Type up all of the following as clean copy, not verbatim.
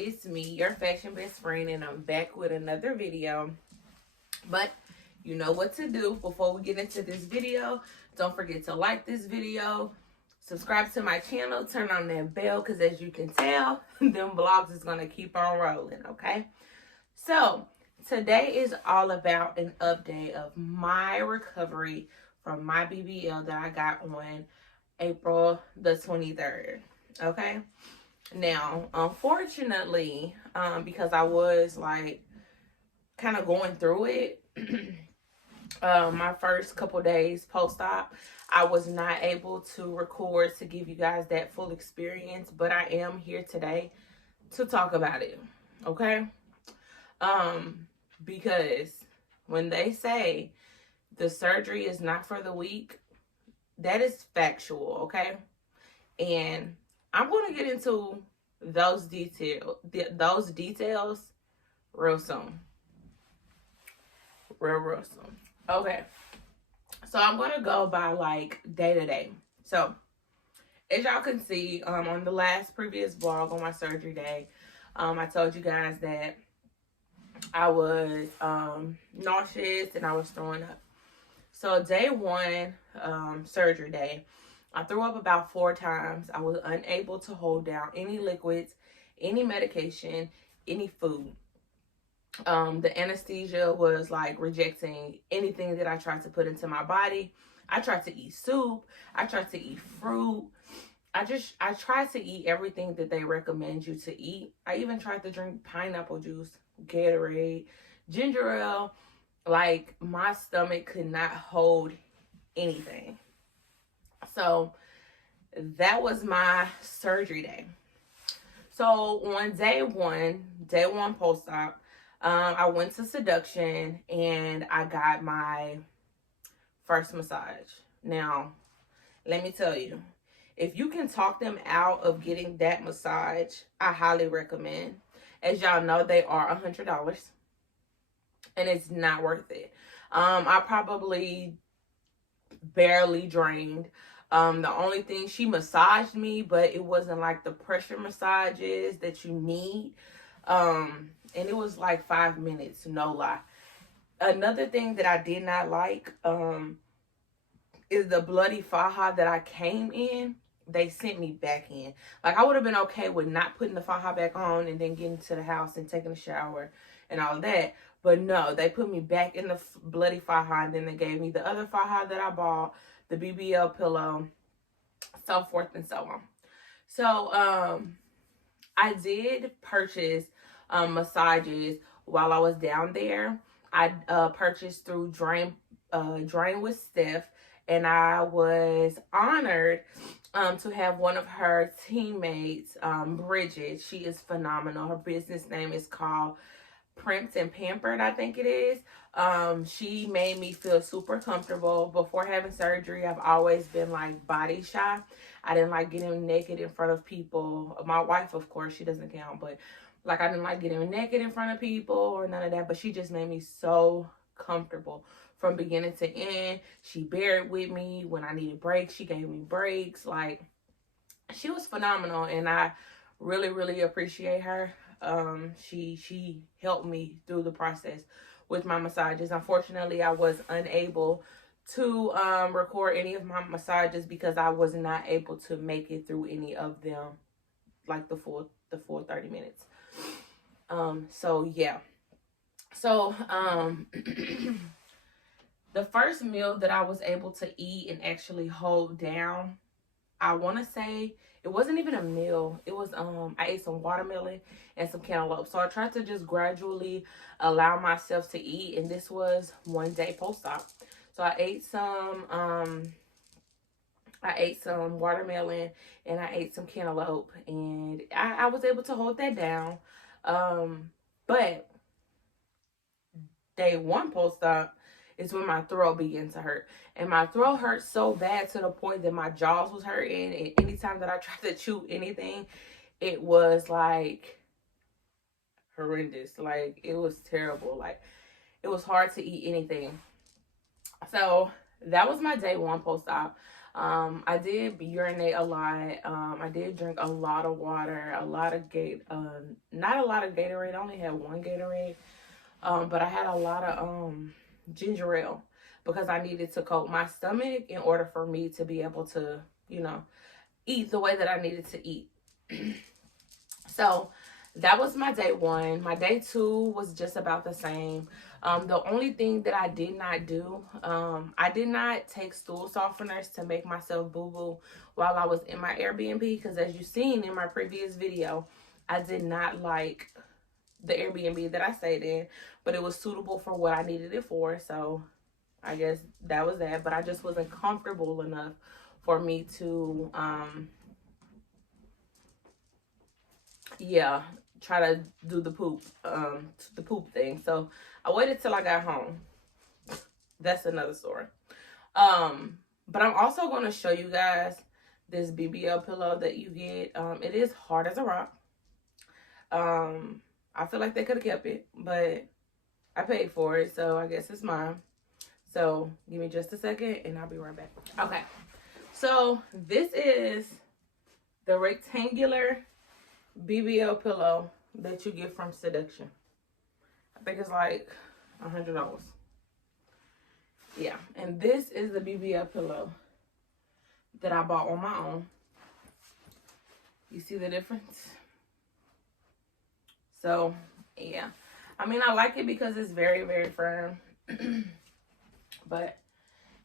it's me, your fashion best friend, and I'm back with another video. But you know what to do. Before we get into this video, don't forget to like this video, subscribe to my channel, turn on that bell, because as you can tell, them vlogs is going to keep on rolling, okay? So today is all about an update of my recovery from my BBL that I got on April the 23rd, okay? Now, unfortunately, because I was like kind of going through it, my first couple days post-op, I was not able to record to give you guys that full experience, but I am here today to talk about it, okay? Because when they say the surgery is not for the weak, that is factual, okay? And I'm going to get into those details real soon. Real soon. Okay. So I'm going to go by like day to day. So as y'all can see on the previous vlog on my surgery day, I told you guys that I was nauseous and I was throwing up. So day one, surgery day, I threw up about 4 times. I was unable to hold down any liquids, any medication, any food. The anesthesia was like rejecting anything that I tried to put into my body. I tried to eat soup. I tried to eat fruit. I tried to eat everything that they recommend you to eat. I even tried to drink pineapple juice, Gatorade, ginger ale. Like, my stomach could not hold anything. So that was my surgery day. So on day one post-op, I went to Seduction and I got my first massage. Now, let me tell you, if you can talk them out of getting that massage, I highly recommend. As y'all know, they are $100 and it's not worth it. I probably barely drained. The only thing, she massaged me, but it wasn't like the pressure massages that you need. And it was like 5 minutes, no lie. Another thing that I did not like is the bloody faja that I came in. They sent me back in. Like, I would have been okay with not putting the faja back on and then getting to the house and taking a shower and all that. But no, they put me back in the bloody faja, and then they gave me the other faja that I bought, the BBL pillow, so forth and so on. So I did purchase massages while I was down there. I purchased through Drain with Steph, and I was honored to have one of her teammates, Bridget. She is phenomenal. Her business name is called Primped and Pampered, I think it is. She made me feel super comfortable. Before having surgery, I've always been like body shy. I didn't like getting naked in front of people. My wife, of course, she doesn't count, but like, I didn't like getting naked in front of people or none of that. But she just made me so comfortable from beginning to end. She bared with me when I needed breaks. She gave me breaks. Like, she was phenomenal, and I really appreciate her. She helped me through the process with my massages. Unfortunately, I was unable to record any of my massages because I was not able to make it through any of them, like the full 30 minutes. So yeah. So the first meal that I was able to eat and actually hold down, I want to say it wasn't even a meal. It was I ate some watermelon and some cantaloupe. So I tried to just gradually allow myself to eat, and this was one day post-op. So I ate some watermelon and I ate some cantaloupe, and I was able to hold that down. But day one post-op is when my throat began to hurt. And my throat hurt so bad to the point that my jaws was hurting. And anytime that I tried to chew anything, it was like horrendous. Like, it was terrible. Like, it was hard to eat anything. So that was my day one post-op. I did urinate a lot. I did drink a lot of water, a lot of not a lot of Gatorade. I only had one Gatorade. But I had a lot of ginger ale because I needed to coat my stomach in order for me to be able to, you know, eat the way that I needed to eat. So that was my day 1. My day 2 was just about the same. The only thing that I did not do, I did not take stool softeners to make myself boo-boo while I was in my Airbnb, because as you've seen in my previous video, I did not like the Airbnb that I stayed in, but it was suitable for what I needed it for. So I guess that was that. But I just wasn't comfortable enough for me to, try to do the poop thing. So I waited till I got home. That's another story. But I'm also going to show you guys this BBL pillow that you get. It is hard as a rock. I feel like they could have kept it, but I paid for it, so I guess it's mine. So give me just a second and I'll be right back. Okay, so this is the rectangular BBL pillow that you get from Seduction. I think it's like $100. Yeah, and this is the BBL pillow that I bought on my own. You see the difference? So, yeah. I mean, I like it because it's very, very firm. But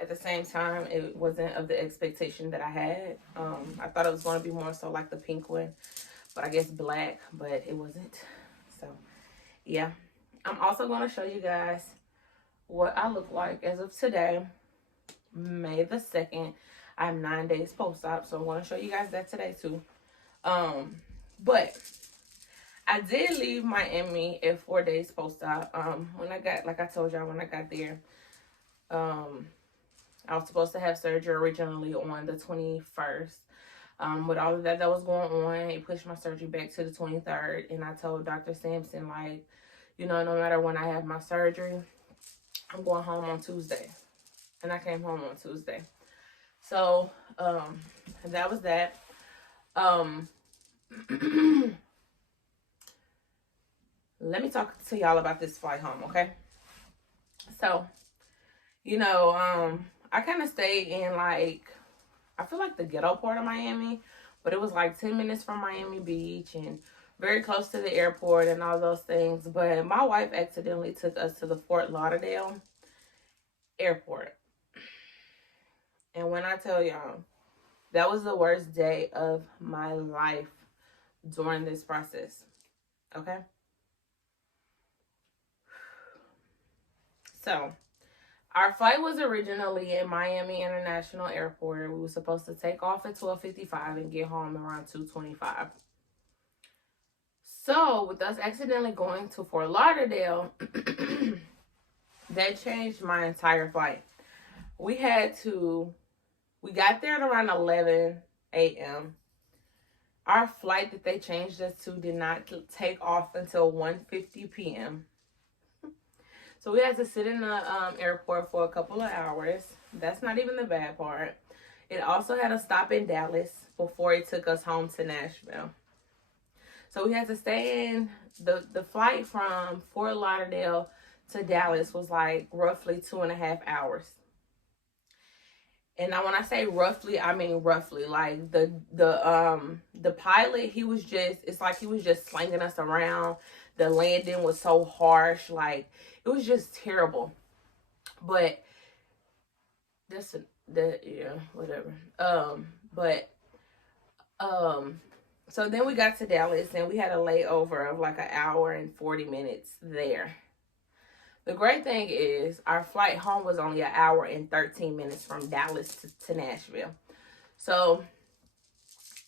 at the same time, it wasn't of the expectation that I had. I thought it was going to be more so like the pink one, but I guess black, but it wasn't. So, yeah. I'm also going to show you guys what I look like as of today, May the 2nd. I have 9 days post-op, so I'm going to show you guys that today too. But I did leave Miami at 4 days post-op. When I got, like I told y'all, when I got there, I was supposed to have surgery originally on the 21st. With all of that was going on, it pushed my surgery back to the 23rd. And I told Dr. Sampson, like, you know, no matter when I have my surgery, I'm going home on Tuesday. And I came home on Tuesday. So, that was that. Let me talk to y'all about this flight home, okay? So, you know, I kind of stayed in, like, I feel like the ghetto part of Miami, but it was like 10 minutes from Miami Beach and very close to the airport and all those things. But my wife accidentally took us to the Fort Lauderdale airport. And when I tell y'all, that was the worst day of my life during this process, okay? So, our flight was originally at Miami International Airport. We were supposed to take off at 12:55 and get home around 2:25. So, with us accidentally going to Fort Lauderdale, that changed my entire flight. We got there at around 11 a.m. Our flight that they changed us to did not take off until 1:50 p.m. So we had to sit in the airport for a couple of hours. That's not even the bad part. It also had a stop in Dallas before it took us home to Nashville. So we had to stay in, the flight from Fort Lauderdale to Dallas was like roughly 2.5 hours. And now when I say roughly, I mean roughly. Like the pilot, it's like he was just slinging us around. The landing was so harsh, like it was just terrible. But whatever. So then we got to Dallas and we had a layover of like 1 hour and 40 minutes there. The great thing is our flight home was only 1 hour and 13 minutes from Dallas to Nashville. So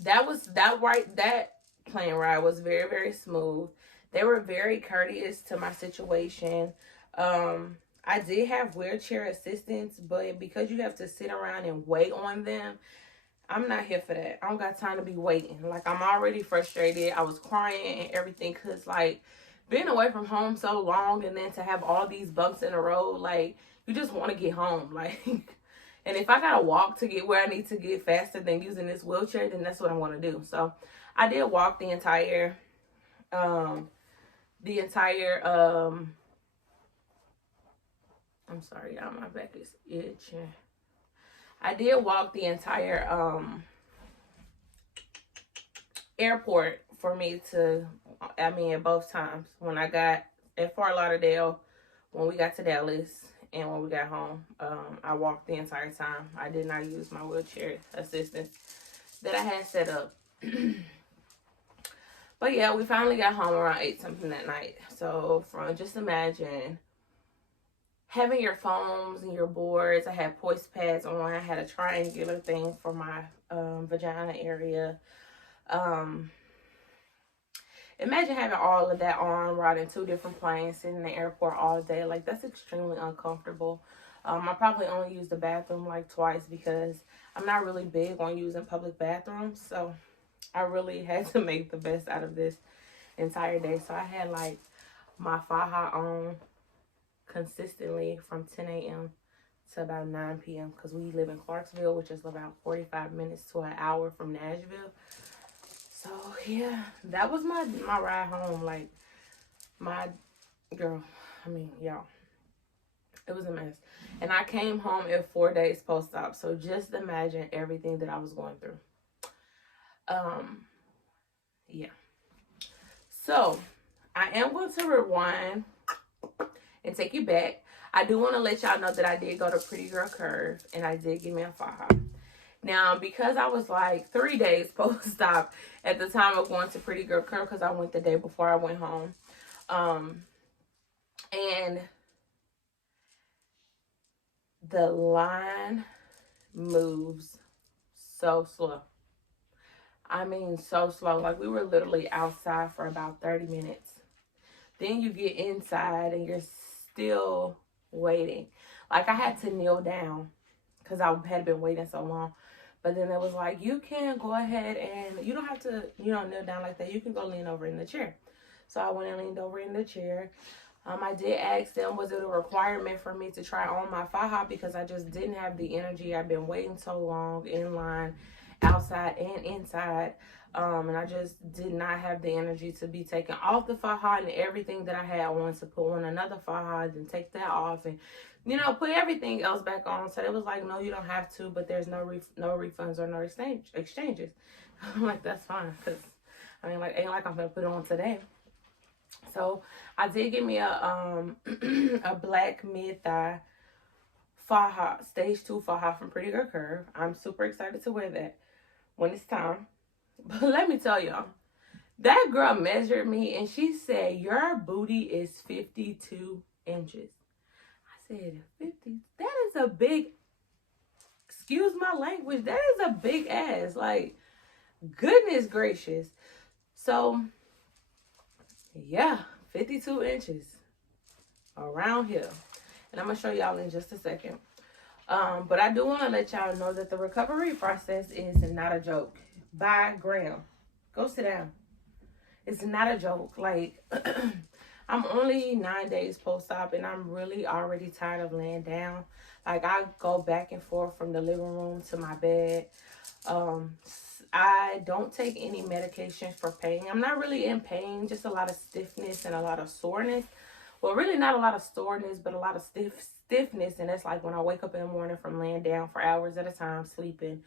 that plane ride was very, very smooth. They were very courteous to my situation. I did have wheelchair assistance, but because you have to sit around and wait on them, I'm not here for that. I don't got time to be waiting. Like, I'm already frustrated. I was crying and everything because, like, being away from home so long and then to have all these bumps in the road, like, you just want to get home. Like, And if I gotta walk to get where I need to get faster than using this wheelchair, then that's what I'm gonna do. So I did walk the entire I'm sorry, y'all, my back is itching. I did walk the entire airport for me to, I mean, at both times. When I got at Fort Lauderdale, when we got to Dallas, and when we got home, I walked the entire time. I did not use my wheelchair assistance that I had set up. But yeah, we finally got home around 8 something that night. So just imagine having your foams and your boards. I had poise pads on. I had a triangular thing for my vagina area. Imagine having all of that on, riding 2 different planes, sitting in the airport all day. Like, that's extremely uncomfortable. I probably only used the bathroom like twice because I'm not really big on using public bathrooms. So I really had to make the best out of this entire day. So I had like my faja on consistently from 10 a.m. to about 9 p.m. because we live in Clarksville, which is about 45 minutes to an hour from Nashville. So yeah, that was my ride home. Like, my girl, I mean, y'all, it was a mess. And I came home at 4 days post-op. So just imagine everything that I was going through. Yeah. So I am going to rewind and take you back. I do want to let y'all know that I did go to Pretty Girl Curve and I did give me a faja. Now, because I was like 3 days post-op at the time of going to Pretty Girl Curve, because I went the day before I went home. And the line moves so slow. I mean, so slow. Like, we were literally outside for about 30 minutes. Then you get inside and you're still waiting. Like, I had to kneel down because I had been waiting so long. But then it was like, you can go ahead and you don't have to, kneel down like that. You can go lean over in the chair. So I went and leaned over in the chair. I did ask them, was it a requirement for me to try on my faja, because I just didn't have the energy. I've been waiting so long in line, outside and inside. And I just did not have the energy to be taking off the faja and everything that I had. I wanted to put on another faja and take that off and, put everything else back on. So it was like, no, you don't have to, but there's no refunds or no exchanges. I'm like, that's fine, because I mean, like, ain't like I'm gonna put it on today. So I did get me a a black mid-thigh faja, stage 2 faja from Pretty Girl Curve. I'm super excited to wear that when it's time. But let me tell y'all, that girl measured me and she said, your booty is 52 inches. I said, 50? That is a big, excuse my language, that is a big ass. Like, goodness gracious. So, yeah, 52 inches around here. And I'm going to show y'all in just a second. But I do want to let y'all know that the recovery process is not a joke. By Graham. Go sit down. It's not a joke. Like, I'm only 9 days post-op and I'm really already tired of laying down. Like, I go back and forth from the living room to my bed. I don't take any medication for pain. I'm not really in pain, just a lot of stiffness and a lot of soreness. Well, really not a lot of soreness, but a lot of stiffness. And that's like when I wake up in the morning from laying down for hours at a time, sleeping.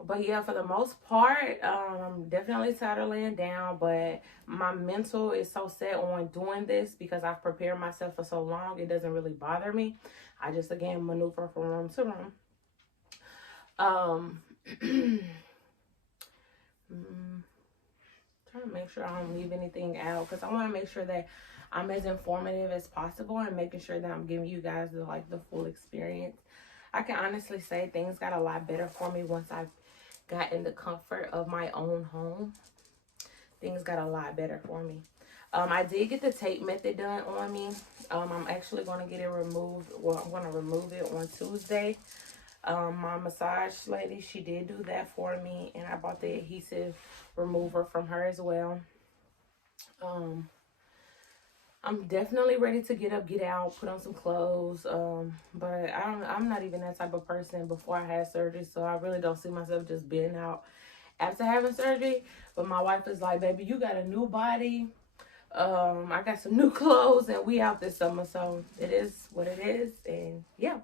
But yeah, for the most part, I'm definitely tired of laying down. But my mental is so set on doing this because I've prepared myself for so long. It doesn't really bother me. I just, again, maneuver from room to room. Trying to make sure I don't leave anything out because I want to make sure that I'm as informative as possible and making sure that I'm giving you guys the full experience. I can honestly say things got a lot better for me once I got in the comfort of my own home. Things got a lot better for me. I did get the tape method done on me. I'm actually going to get it removed. Well, I'm going to remove it on Tuesday. My massage lady, she did do that for me, and I bought the adhesive remover from her as well. I'm definitely ready to get up, get out, put on some clothes. But I'm not even that type of person before I had surgery, so I really don't see myself just being out after having surgery. But my wife is like, baby, you got a new body. I got some new clothes and we out this summer, so it is what it is. And yeah,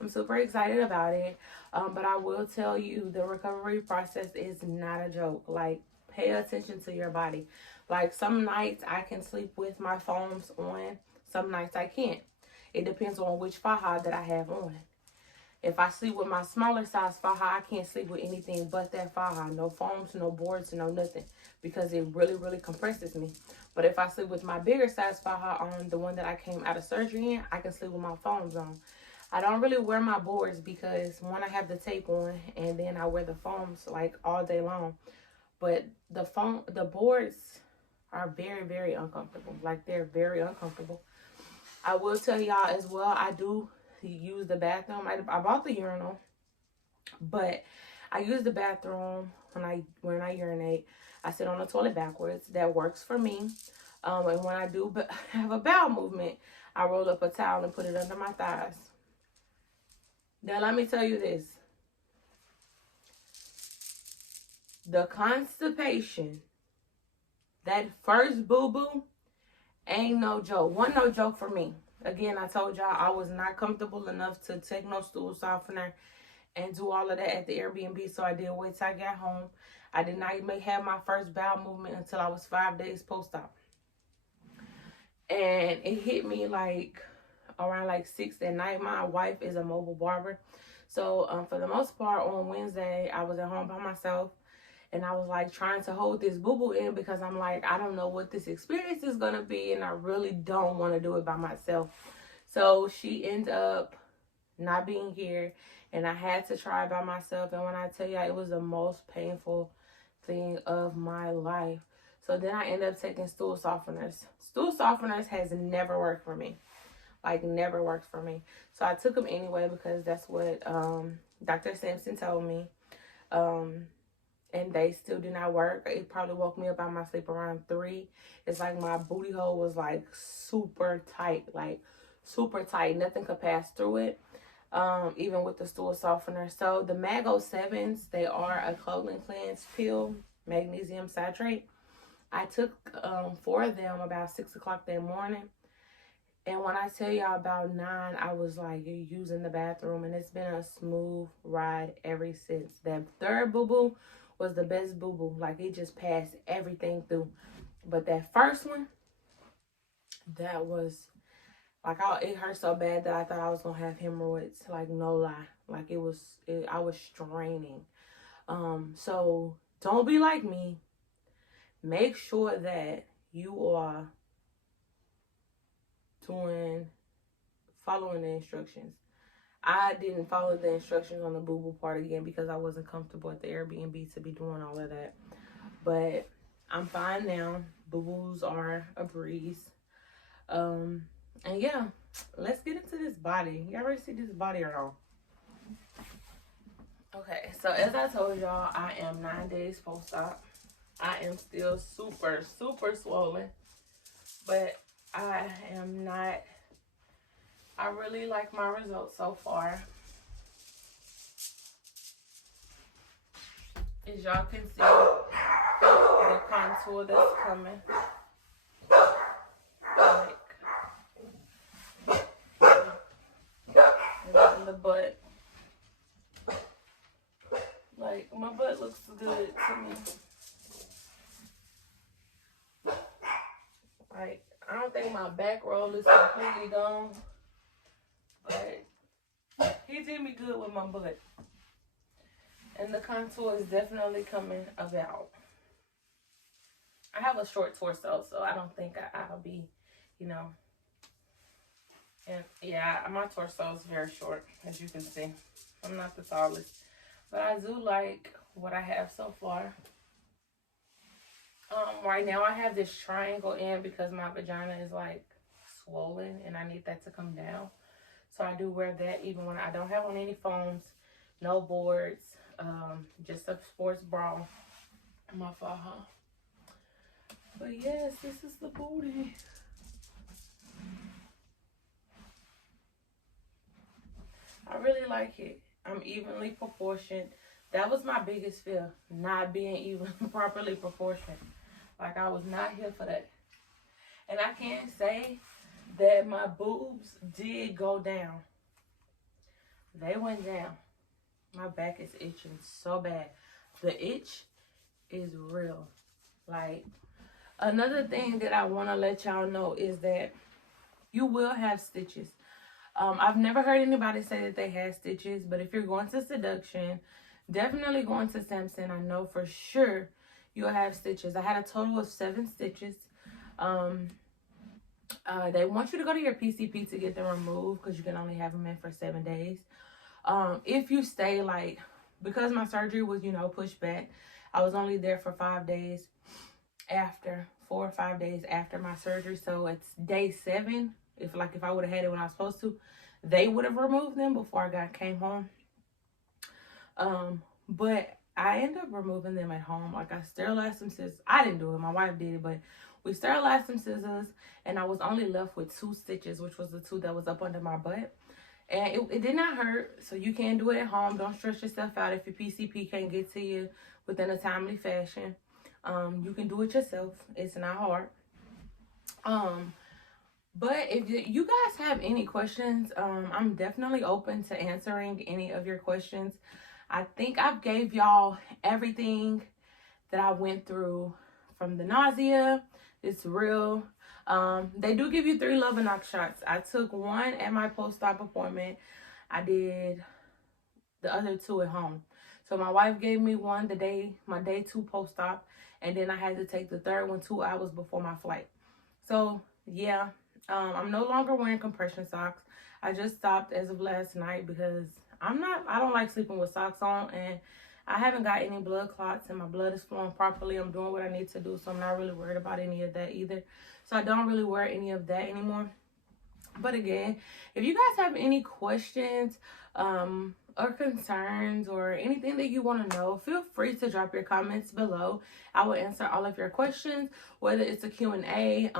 I'm super excited about it. But I will tell you, the recovery process is not a joke. Like, pay attention to your body. Like, some nights I can sleep with my foams on, some nights I can't. It depends on which faja that I have on. If I sleep with my smaller size faja, I can't sleep with anything but that faja. No foams, no boards, no nothing. Because it really, really compresses me. But if I sleep with my bigger size faja on, the one that I came out of surgery in, I can sleep with my foams on. I don't really wear my boards because, one, I have the tape on, and then I wear the foams like all day long. But the boards are very, very uncomfortable. Like, they're very uncomfortable. I will tell y'all as well, I do use the bathroom. I bought the urinal, but I use the bathroom when I urinate. I sit on the toilet backwards. That works for me. And when I do have a bowel movement, I roll up a towel and put it under my thighs. Now, let me tell you this. The constipation, that first boo-boo, ain't no joke. Wasn't no joke for me. Again, I told y'all I was not comfortable enough to take no stool softener and do all of that at the Airbnb, so I did wait till I got home. I did not even have my first bowel movement until I was 5 days post-op. And it hit me like around like 6 at night. My wife is a mobile barber. So for the most part on Wednesday, I was at home by myself. And I was like trying to hold this boo-boo in because I'm like, I don't know what this experience is going to be. And I really don't want to do it by myself. So she ended up not being here. And I had to try it by myself. And when I tell you, it was the most painful thing of my life. So then I ended up taking stool softeners. Stool softeners has never worked for me. Like, never worked for me. So I took them anyway because that's what Dr. Simpson told me. And they still do not work. It probably woke me up out of my sleep around 3. It's like my booty hole was like super tight. Like, super tight. Nothing could pass through it. Even with the stool softener. So the Mago 7s, they are a colon cleanse pill, magnesium citrate. I took 4 of them about 6 o'clock that morning. And when I tell y'all about 9, I was like, you're using the bathroom. And it's been a smooth ride ever since. That third boo-boo was the best boo-boo. Like, it just passed everything through. But that first one, that was, like, it hurt so bad that I thought I was going to have hemorrhoids. Like, no lie. Like, I was straining. So don't be like me. Make sure that you are following the instructions. I didn't follow the instructions on the boo-boo part again because I wasn't comfortable at the Airbnb to be doing all of that. But I'm fine now. Boo-boos are a breeze. And yeah, let's get into this body. Y'all ready to see this body or no? Okay, so as I told y'all, I am 9 days post-op. I am still super, super swollen. But I am not. I really like my results so far. As y'all can see, the contour that's coming. Like, in the butt. Like, my butt looks good to me. Like, I don't think my back roll is completely gone. But he did me good with my butt. And the contour is definitely coming about. I have a short torso, so I don't think I'll be, you know. And yeah, my torso is very short, as you can see. I'm not the tallest. But I do like what I have so far. Right now I have this triangle in because my vagina is like swollen and I need that to come down. So I do wear that even when I don't have on any foams, no boards, just a sports bra, my faja. But yes, this is the booty. like it. I'm evenly proportioned. That was my biggest fear, not being even properly proportioned. Like, I was not here for that. And I can say that my boobs did go down. They went down. My back is itching so bad. The itch is real. Like, another thing that I want to let y'all know is that you will have stitches. I've never heard anybody say that they had stitches, but if you're going to Seduction, definitely going to Samson, I know for sure you'll have stitches. I had a total of 7 stitches. They want you to go to your PCP to get them removed because you can only have them in for 7 days. If you stay, like, because my surgery was, you know, pushed back, I was only there for 5 days after, 4 or 5 days after my surgery. So it's day 7. If I would have had it when I was supposed to, they would have removed them before I came home. But I ended up removing them at home. Like, I sterilized some scissors. I didn't do it. My wife did it, but we sterilized some scissors, and I was only left with 2 stitches, which was the 2 that was up under my butt. And it did not hurt, so you can do it at home. Don't stress yourself out if your PCP can't get to you within a timely fashion. You can do it yourself. It's not hard. But if you guys have any questions, I'm definitely open to answering any of your questions. I think I've gave y'all everything that I went through, from the nausea. It's real. They do give you 3 Lovenox shots. I took 1 at my post-op appointment. I did the other 2 at home. So my wife gave me 1 my day 2 post-op, and then I had to take the 3rd one 2 hours before my flight. So yeah, I'm no longer wearing compression socks. I just stopped as of last night because I don't like sleeping with socks on, and I haven't got any blood clots, and my blood is flowing properly. I'm doing what I need to do, so I'm not really worried about any of that either. So I don't really wear any of that anymore. But again, if you guys have any questions or concerns or anything that you want to know, feel free to drop your comments below. I will answer all of your questions, whether it's a Q&A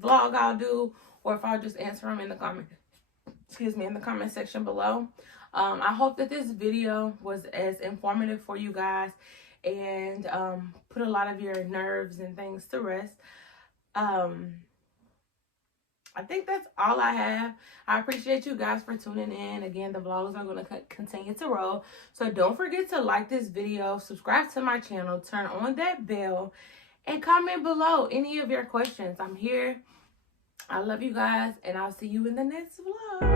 vlog I'll do, or if I'll just answer them in the comment section below. I hope that this video was as informative for you guys and put a lot of your nerves and things to rest. I think that's all I have. I appreciate you guys for tuning in. Again, the vlogs are going to continue to roll. So don't forget to like this video, subscribe to my channel, turn on that bell, and comment below any of your questions. I'm here. I love you guys, and I'll see you in the next vlog.